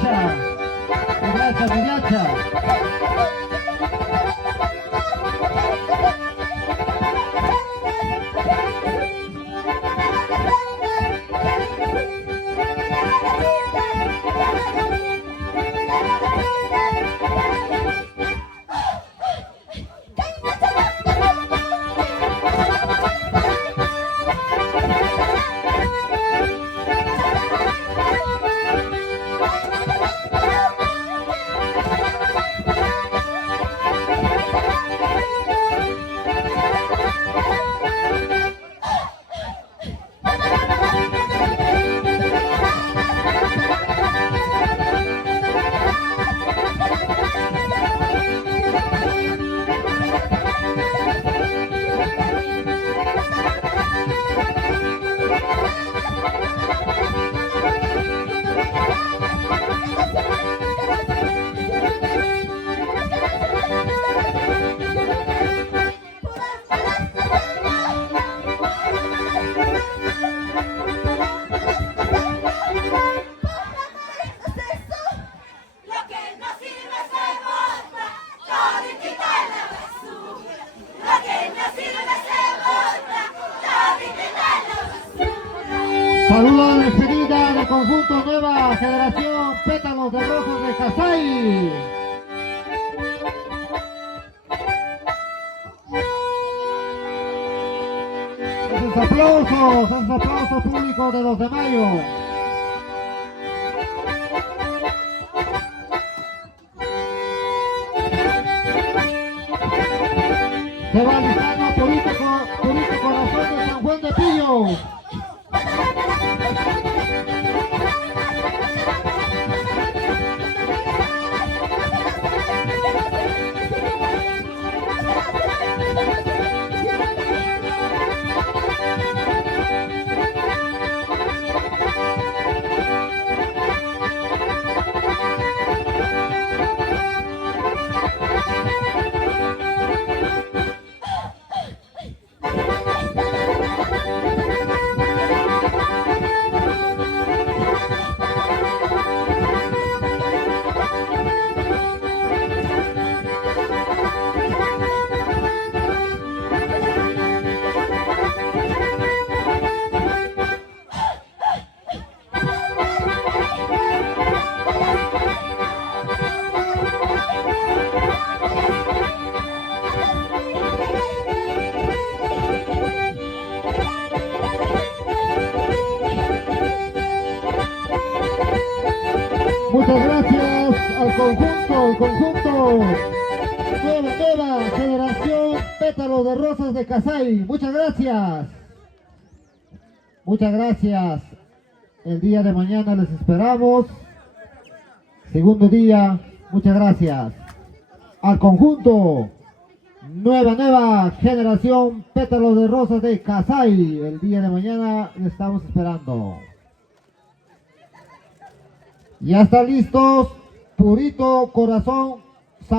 Villacha. Villacha, Villacha. Saludos de despedida del conjunto Nueva Generación Pétalos de Rosas de Casay. Esos aplausos públicos de 2 de mayo. Se va alistando Purito Corazón de San Juan de Pillo. Muchas gracias al conjunto Nueva Generación Pétalos de Rosas de Casay. Muchas gracias. Muchas gracias. El día de mañana les esperamos. Segundo día. Muchas gracias. Al conjunto Nueva Generación Pétalos de Rosas de Casay. El día de mañana les estamos esperando. Ya están listos Purito Corazón